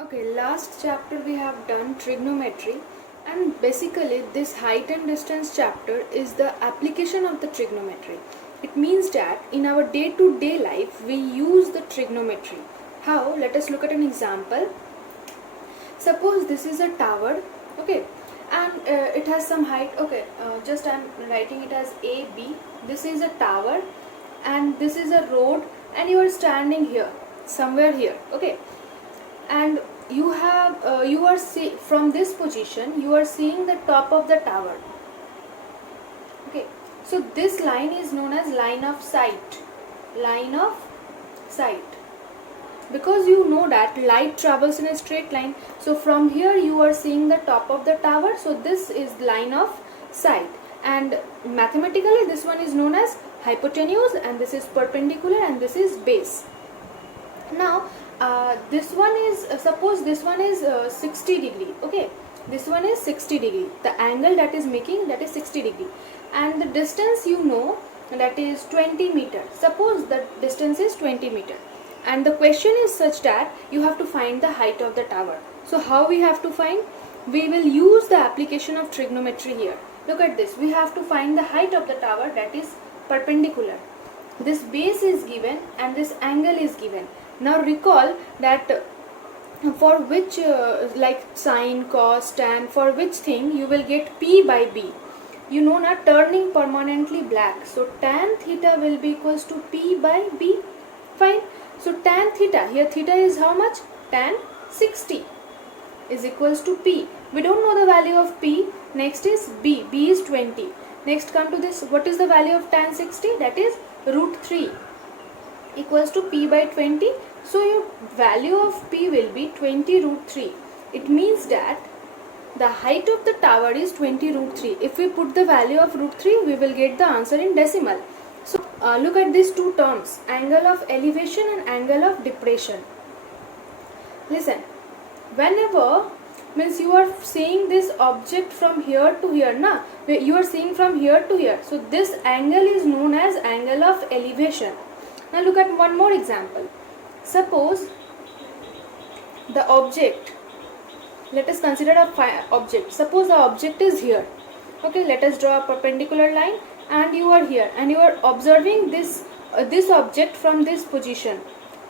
Okay, last chapter we have done trigonometry, and basically this height and distance chapter is the application of the trigonometry. It means that in our day-to-day life we use the trigonometry. How? Let us look at an example. Suppose this is a tower, okay, and it has some height. Okay, just I'm writing it as A B. This is a tower, and this is a road, and you are standing here, somewhere here, okay, and you are from this position you are seeing the top of the tower. Okay, so this line is known as line of sight. Line of sight, because you know that light travels in a straight line. So from here you are seeing the top of the tower, so this is line of sight, and mathematically this one is known as hypotenuse, and this is perpendicular, and this is base. Now this one is suppose this one is 60 degree. Okay, this one is 60 degree, the angle that is making, that is 60 degree, and the distance you know, that is 20 meter. Suppose the distance is 20 meter, and the question is such that you have to find the height of the tower. So how we have to find? We will use the application of trigonometry here. Look at this, we have to find the height of the tower, that is perpendicular. This base is given and this angle is given. Now recall that for which like sine, cos, tan, for which thing you will get P by B. You know now, turning permanently black. So tan theta will be equals to P by B. Fine. So tan theta, here theta is how much? Tan 60 is equals to P. We don't know the value of P. Next is B. B is 20. Next come to this. What is the value of tan 60? That is root 3 equals to P by 20. So your value of P will be 20 root 3. It means that the height of the tower is 20 root 3. If we put the value of root 3, we will get the answer in decimal. So look at these two terms, angle of elevation and angle of depression. Listen, whenever means you are seeing this object from here to here, na, you are seeing from here to here, so this angle is known as angle of elevation. Now look at one more example. Suppose the object, let us consider a object. Suppose the object is here. Okay, let us draw a perpendicular line, and you are here and you are observing this this object from this position.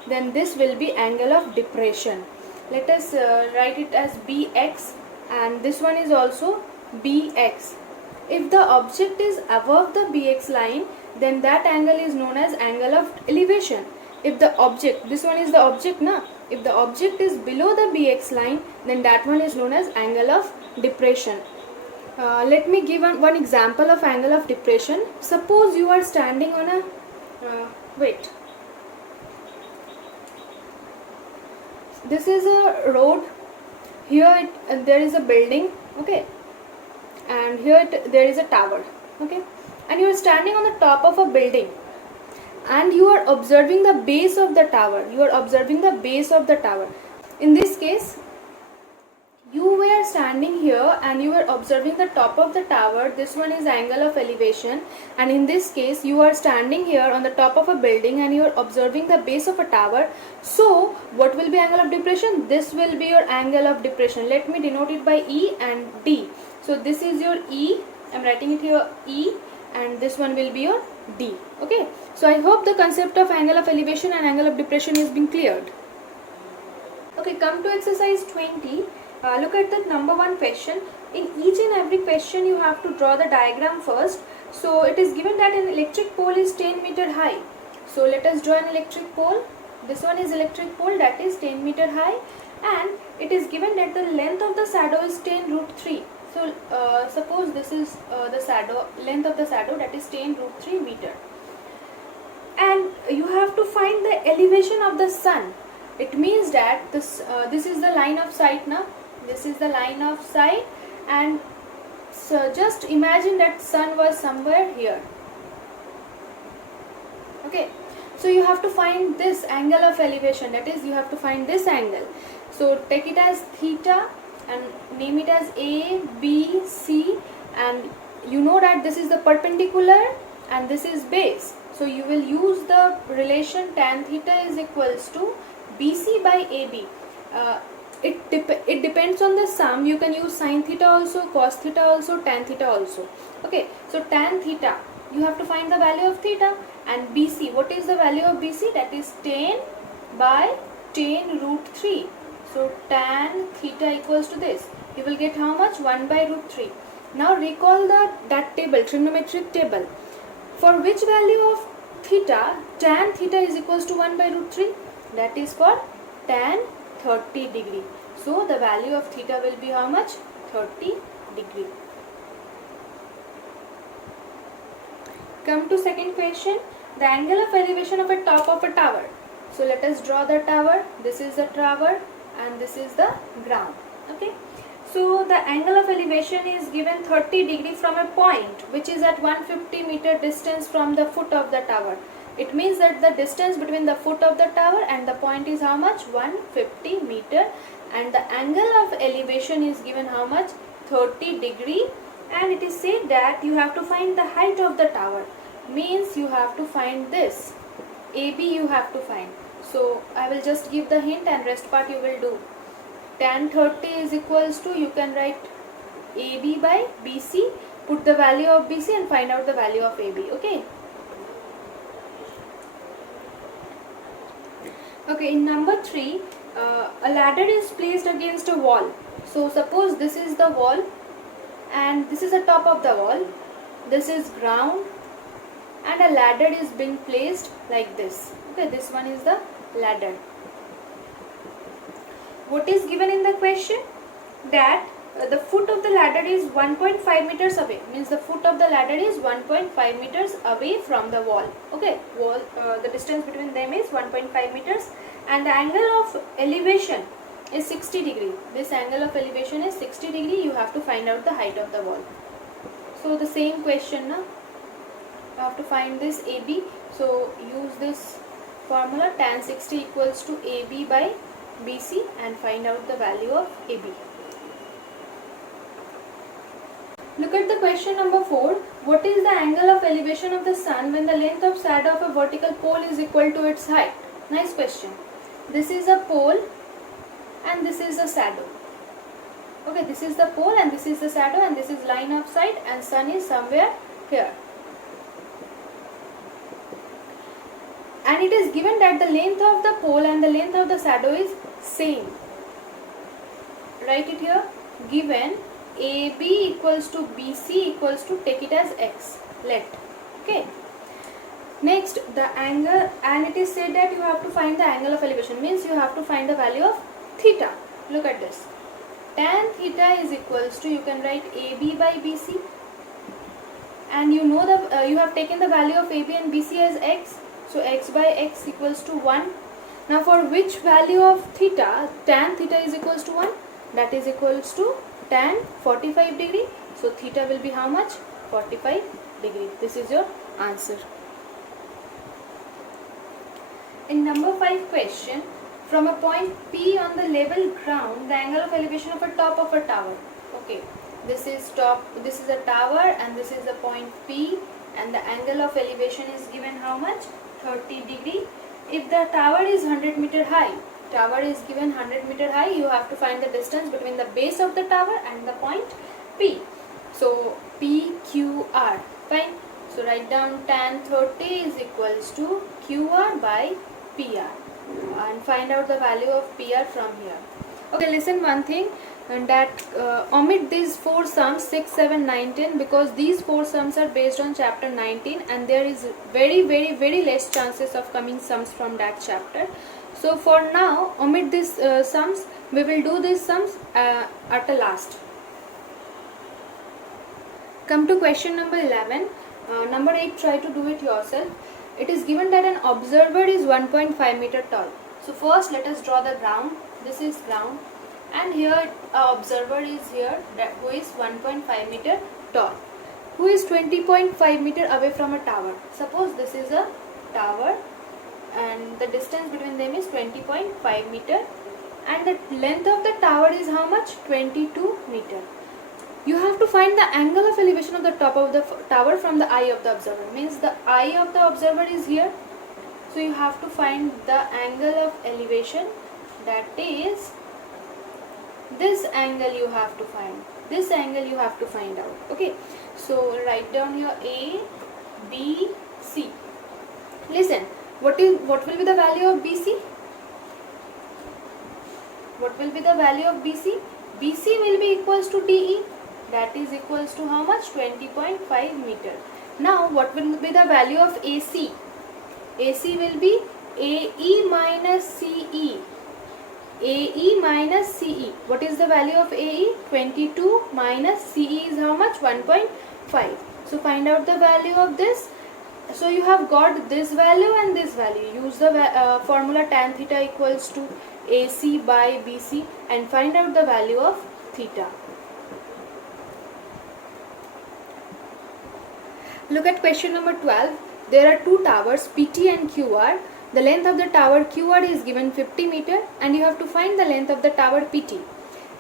Then this will be angle of depression. Let us write it as Bx, and this one is also Bx. If the object is above the Bx line, then that angle is known as angle of elevation. If the object, this one is the object na, if the object is below the Bx line, then that one is known as angle of depression. Let me give one example of angle of depression. Suppose you are standing on a wait, this is a road, here there is a building, okay, and here there is a tower, okay, and you are standing on the top of a building, and you are observing the base of the tower. You are observing the base of the tower. In this case, you were standing here and you were observing the top of the tower. This one is angle of elevation, and in this case you are standing here on the top of a building and you are observing the base of a tower. So what will be angle of depression? This will be your angle of depression. Let me denote it by E and D. So this is your E, I am writing it here E, and this one will be your D. Okay, so I hope the concept of angle of elevation and angle of depression is being cleared. Okay, come to exercise 20. Look at the number 1 question. In each and every question you have to draw the diagram first. So it is given that an electric pole is 10 meter high. So let us draw an electric pole. This one is electric pole, that is 10 meter high, and it is given that the length of the shadow is 10 root 3. So suppose this is the shadow, length of the shadow, that is 10 root 3 meter. And you have to find the elevation of the sun. It means that this is the line of sight now. This is the line of sight, and so just imagine that sun was somewhere here. Okay, so you have to find this angle of elevation, that is you have to find this angle. So take it as theta and name it as A, B, C, and you know that this is the perpendicular and this is base. So you will use the relation tan theta is equals to BC by AB. it depends on the sum. You can use sin theta also, cos theta also, tan theta also. Okay, so tan theta, you have to find the value of theta, and BC, what is the value of BC? That is 10 by 10 root 3. So tan theta equals to this. You will get how much? 1 by root 3. Now recall that table, trigonometric table. For which value of theta, tan theta is equals to 1 by root 3? That is for tan 30 degree. So the value of theta will be how much? 30 degree. Come to second question. The angle of elevation of a top of a tower. So let us draw the tower. This is the tower and this is the ground. Okay. So the angle of elevation is given 30 degree from a point which is at 150 meter distance from the foot of the tower. It means that the distance between the foot of the tower and the point is how much? 150 meter, and the angle of elevation is given how much? 30 degree, and it is said that you have to find the height of the tower. Means you have to find this AB, you have to find. So I will just give the hint and rest part you will do. Tan 30 is equals to, you can write AB by BC, put the value of BC and find out the value of AB. Okay. Okay, in number 3, a ladder is placed against a wall. So suppose this is the wall and this is the top of the wall, this is ground, and a ladder is being placed like this. Okay, this one is the ladder. What is given in the question? That the foot of the ladder is 1.5 meters away. Means the foot of the ladder is 1.5 meters away from the wall. Okay, wall. The distance between them is 1.5 meters, and the angle of elevation is 60 degree. This angle of elevation is 60 degree. You have to find out the height of the wall. So the same question, now you have to find this AB. So use this formula, tan 60 equals to AB by BC, and find out the value of AB. Look at the question number 4. What is the angle of elevation of the sun when the length of shadow of a vertical pole is equal to its height? Nice question. This is a pole and this is the shadow. Okay, this is the pole and this is the shadow, and this is line of sight, and sun is somewhere here. And it is given that the length of the pole and the length of the shadow is same. Write it here. Given AB equals to BC equals to, take it as x. Let. Okay. Next, the angle, and it is said that you have to find the angle of elevation. Means you have to find the value of theta. Look at this. Tan theta is equals to, you can write AB by BC. And you know you have taken the value of AB and BC as x. So x by x equals to 1. Now for which value of theta, tan theta is equals to 1? That is equals to tan 45 degree. So theta will be how much? 45 degree. This is your answer. In number 5 question, from a point P on the level ground, the angle of elevation of a top of a tower. Okay, this is top, this is a tower and this is the point P, and the angle of elevation is given how much? 30 degree. If the tower is 100 meter high, tower is given 100 meter high, you have to find the distance between the base of the tower and the point P. So PQR, fine. So write down tan 30 is equals to QR by PR, and find out the value of PR from here. Okay, listen one thing, and that omit these 4 sums 6, 7, 9, 10, because these 4 sums are based on chapter 19 and there is very less chances of coming sums from that chapter. So for now omit these sums. We will do these sums at the last. Come to question number 11. Number 8, try to do it yourself. It is given that an observer is 1.5 meter tall. So first let us draw the ground. This is ground, and here a observer is here, that who is 1.5 meter tall, who is 20.5 meter away from a tower. Suppose this is a tower and the distance between them is 20.5 meter, and the length of the tower is how much? 22 meter. You have to find the angle of elevation of the top of the tower from the eye of the observer. Means the eye of the observer is here. So you have to find the angle of elevation, that is this angle you have to find. This angle you have to find out. Okay. So write down here A, B, C. Listen. What will be the value of BC? What will be the value of BC? BC will be equals to DE. That is equals to how much? 20.5 meter. Now what will be the value of AC? AC will be AE minus CE. AE minus CE. What is the value of AE? 22 minus CE is how much? 1.5. So find out the value of this. So you have got this value and this value. Use the formula tan theta equals to AC by BC and find out the value of theta. Look at question number 12. There are two towers PT and QR. The length of the tower QR is given 50 meter and you have to find the length of the tower PT.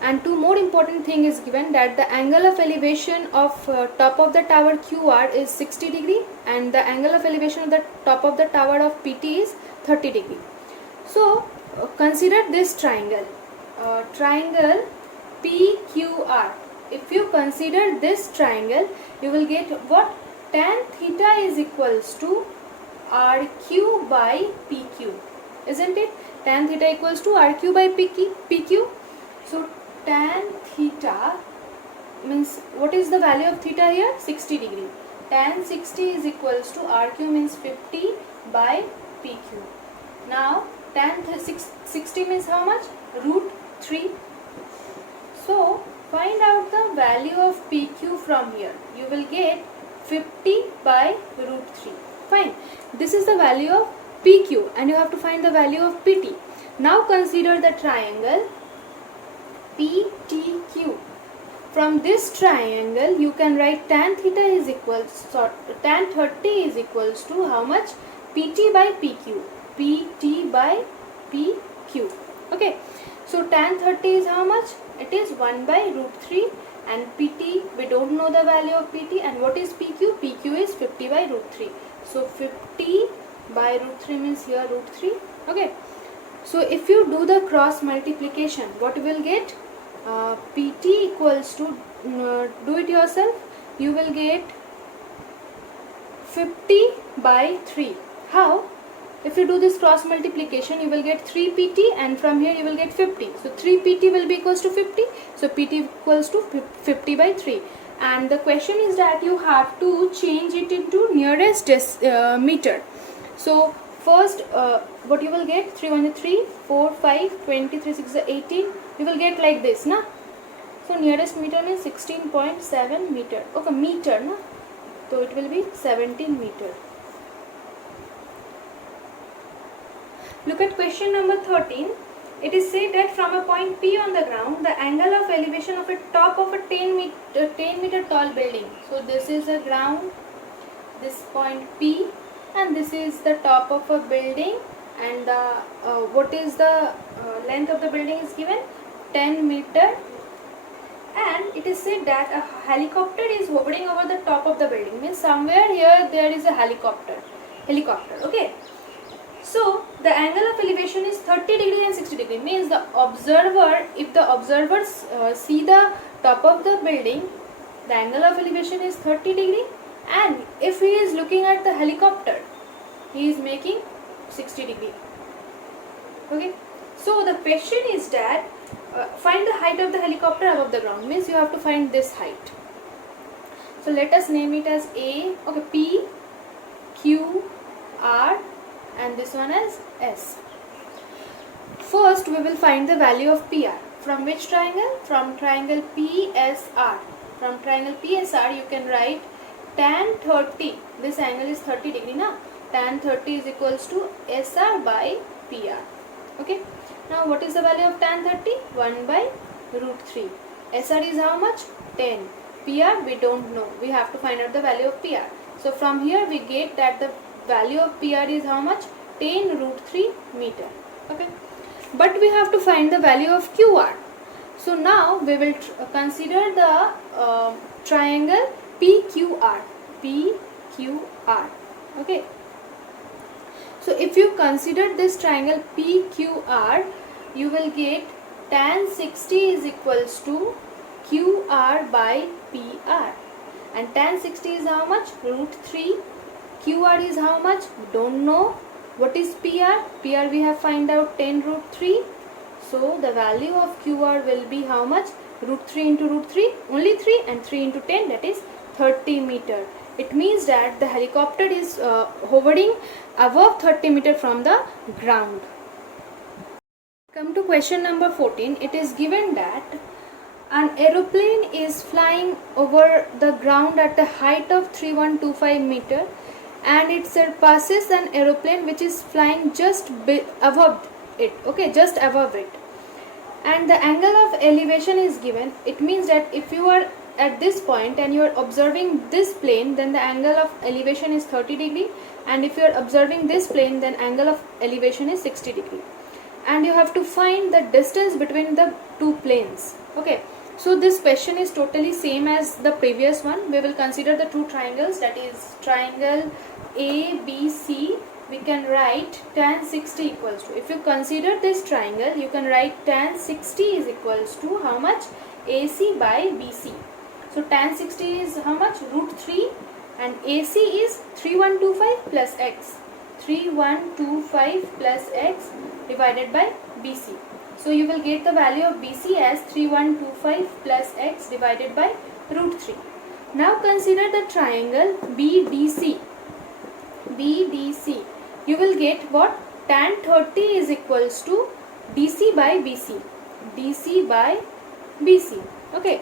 And two more important thing is given, that the angle of elevation of top of the tower QR is 60 degree and the angle of elevation of the top of the tower of PT is 30 degree. So consider this triangle, triangle PQR. If you consider this triangle, you will get what? Tan theta is equals to RQ by PQ, isn't it? Tan theta equals to RQ by PQ. So tan theta means, what is the value of theta here? 60 degree. Tan 60 is equals to RQ means 50 by PQ. Now tan 60 means how much? Root 3. So find out the value of PQ from here. You will get 50 by root 3. Fine. This is the value of PQ and you have to find the value of PT. Now consider the triangle PTQ. From this triangle you can write tan theta is equals, tan 30 is equals to how much? PT by PQ. PT by PQ. Okay. So tan 30 is how much? It is 1 by root 3 and PT, we don't know the value of PT. And what is PQ? PQ is 50 by root 3. So 50 by root 3 means here root 3. Okay. So if you do the cross multiplication, what you will get? PT equals to, do it yourself, you will get 50 by 3. How? If you do this cross multiplication, you will get 3 PT and from here you will get 50. So 3 PT will be equals to 50. So PT equals to 50 by 3. And the question is that you have to change it into nearest meter. So first what you will get? 3 1 3, 4 5, 20, 3 6 18. You will get like this, na? So nearest meter means 16.7 meter. Okay, meter, na? So it will be 17 meter. Look at question number 13. It is said that from a point P on the ground, the angle of elevation of a top of a 10 meter tall building. So this is a ground, this point P, and this is the top of a building, and the what is the length of the building is given? 10 meter. And it is said that a helicopter is hovering over the top of the building. Means somewhere here there is a helicopter. Okay. So the angle of elevation is 30 degree and 60 degree. Means the observer, if the observers see the top of the building, the angle of elevation is 30 degree, and if he is looking at the helicopter, he is making 60 degree. Okay. So the question is that find the height of the helicopter above the ground. Means you have to find this height. So let us name it as A. Okay, P, Q, R, and this one as S. First we will find the value of PR. From which triangle? From triangle PSR. From triangle PSR you can write tan 30. This angle is 30 degree, na? Tan 30 is equals to SR by PR. Okay. Now what is the value of tan 30? 1 by root 3. SR is how much? 10. PR we don't know. We have to find out the value of PR. So from here we get that the value of PR is how much? 10 root 3 meter. Okay. But we have to find the value of QR. So now we will consider the triangle PQR. PQR. Okay. So if you consider this triangle PQR, you will get tan 60 is equals to QR by PR. And tan 60 is how much? Root 3. QR is how much? Don't know. What is PR? PR we have find out 10 root 3. So the value of QR will be how much? Root 3 into root 3, only 3, and 3 into 10, that is 30 meter. It means that the helicopter is hovering above 30 meter from the ground. Come to question number 14. It is given that an aeroplane is flying over the ground at a height of 3125 meter, and it surpasses an aeroplane which is flying just above it, okay, just above it, and the angle of elevation is given. It means that if you are at this point and you are observing this plane, then the angle of elevation is 30 degree, and if you are observing this plane, then angle of elevation is 60 degree, and you have to find the distance between the two planes. Okay, so this question is totally same as the previous one. We will consider the two triangles, that is triangle ABC. We can write tan 60 equals to, if you consider this triangle, you can write tan 60 is equals to how much? AC by BC. So tan 60 is how much? Root 3, and AC is 3125 plus x. 3125 plus x divided by BC. So you will get the value of BC as 3125 plus x divided by root 3. Now consider the triangle BDC. BDC. You will get what? Tan 30 is equals to DC by BC. DC by BC. Okay.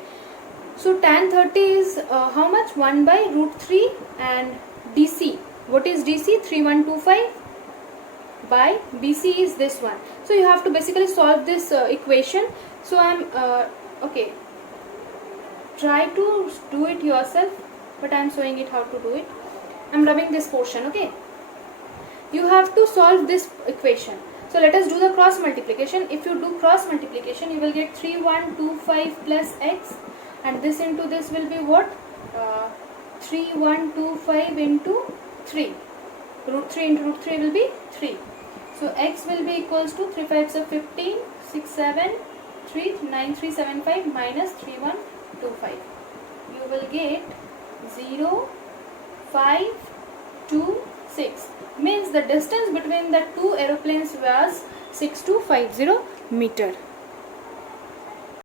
So tan 30 is how much? 1 by root 3, and DC. What is DC? 3125 by BC is this one. So you have to basically solve this equation. So I am okay. Try to do it yourself, but I am showing it how to do it. I am rubbing this portion. Okay. You have to solve this equation. So let us do the cross multiplication. If you do cross multiplication, you will get 3125 plus x, and this into this will be what? 3125 into 3. Root 3 into root 3 will be 3. So x will be equals to 3 5s of 15, 6 7, 3 9 3 7 5 minus 3125. You will get 0 5 2 6. Means the distance between the two aeroplanes was 6250 meter.